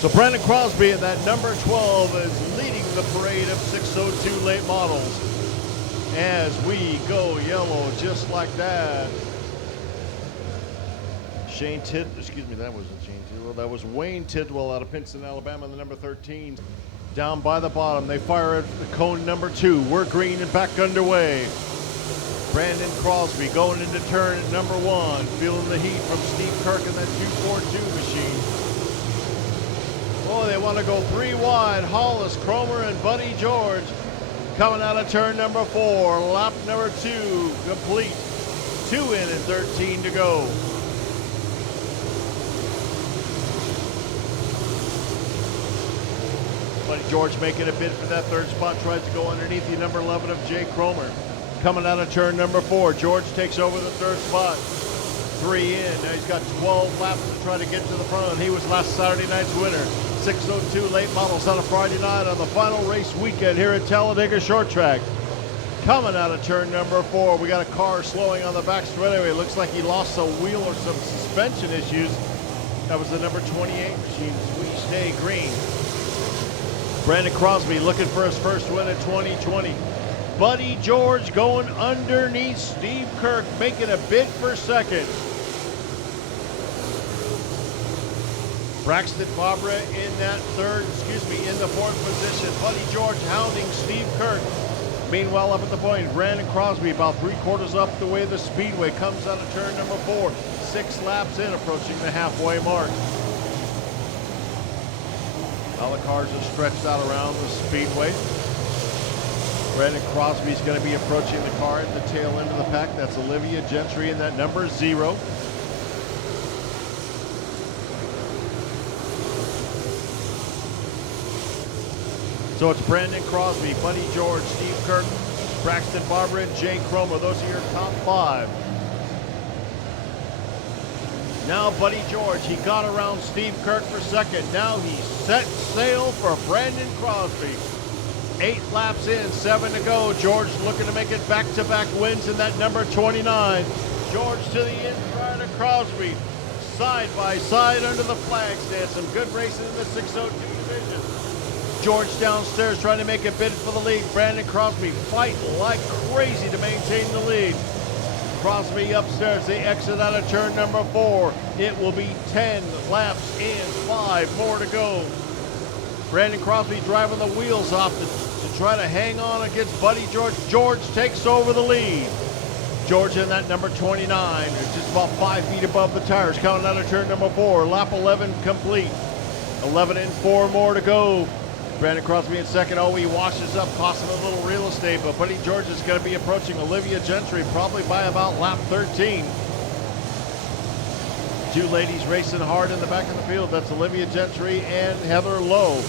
So Brandon Crosby in that number 12 is leading the parade of 602 late models. As we go yellow just like that. That wasn't Shane Tidwell. That was Wayne Tidwell out of Pinson, Alabama, the number 13. Down by the bottom, they fire at the cone number 2. We're green and back underway. Brandon Crosby going into turn at number 1, feeling the heat from Steve Kirk in that 242 machine. Oh, they want to go 3 wide. Hollis, Cromer, and Buddy George coming out of turn number 4. Lap number 2 complete. 2 in and 13 to go. Buddy George making a bid for that 3rd spot, tries to go underneath the number 11 of Jay Cromer. Coming out of turn number 4, George takes over the 3rd spot. 3 in, now he's got 12 laps to try to get to the front. He was last Saturday night's winner. 602 late models on a Friday night on the final race weekend here at Talladega Short Track. Coming out of turn number 4, we got a car slowing on the back straightaway. Looks like he lost a wheel or some suspension issues. That was the number 28 machine, Sweet Stay Green. Brandon Crosby looking for his first win of 2020. Buddy George going underneath Steve Kirk, making a bid for 2nd. Braxton Barbara in the 4th position. Buddy George hounding Steve Kirk. Meanwhile, up at the point, Brandon Crosby about 3/4 up the way of the speedway, comes out of turn number 4. 6 laps in, approaching the halfway mark. All the cars are stretched out around the speedway. Brandon Crosby is going to be approaching the car at the tail end of the pack. That's Olivia Gentry in that number 0. So it's Brandon Crosby, Buddy George, Steve Kirk, Braxton Barbara, and Jay Cromer. Those are your top 5. Now Buddy George, he got around Steve Kirk for 2nd. Now he's set sail for Brandon Crosby. 8 laps in, 7 to go. George looking to make it back-to-back wins in that number 29. George to the inside of Crosby. Side by side under the flag stand. Some good racing in the 602 division. George downstairs trying to make a bid for the lead. Brandon Crosby fighting like crazy to maintain the lead. Crosby upstairs, they exit out of turn number 4. It will be 10 laps in, 5 more to go. Brandon Crosby driving the wheels off to try to hang on against Buddy George. George takes over the lead. George in that number 29, just about 5 feet above the tires, coming out of turn number 4. Lap 11 complete. 11 and 4 more to go. Brandon Crosby in 2nd. Oh, he washes up, costing a little real estate, but Buddy George is going to be approaching Olivia Gentry probably by about lap 13. 2 ladies racing hard in the back of the field. That's Olivia Gentry and Heather Lowe.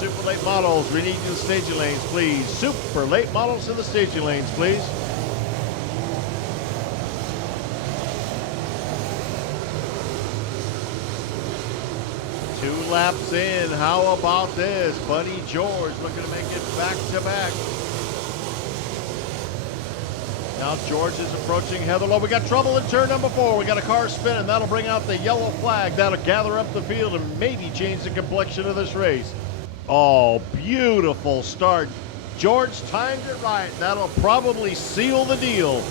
Super late models, we need you in the staging lanes, please. Super late models in the staging lanes, please. Two laps in, how about this? Buddy George looking to make it back-to-back. Now George is approaching Heather Lowe. We got trouble in turn number 4. We got a car spinning. That'll bring out the yellow flag. That'll gather up the field and maybe change the complexion of this race. Oh, beautiful start. George timed it right. That'll probably seal the deal.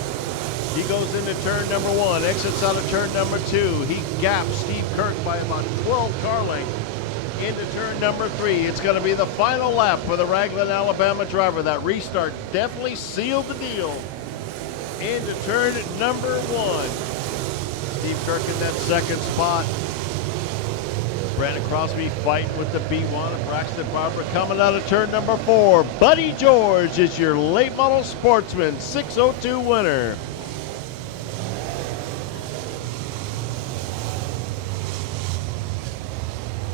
He goes into turn number 1, exits out of turn number 2. He gaps Steve Kirk by about 12 car lengths into turn number 3. It's going to be the final lap for the Raglan, Alabama driver. That restart definitely sealed the deal. Into turn number 1. Steve Kirk in that 2nd spot. Brandon Crosby fighting with the B1 of Braxton Barbara coming out of turn number 4. Buddy George is your late model Sportsman 602 winner.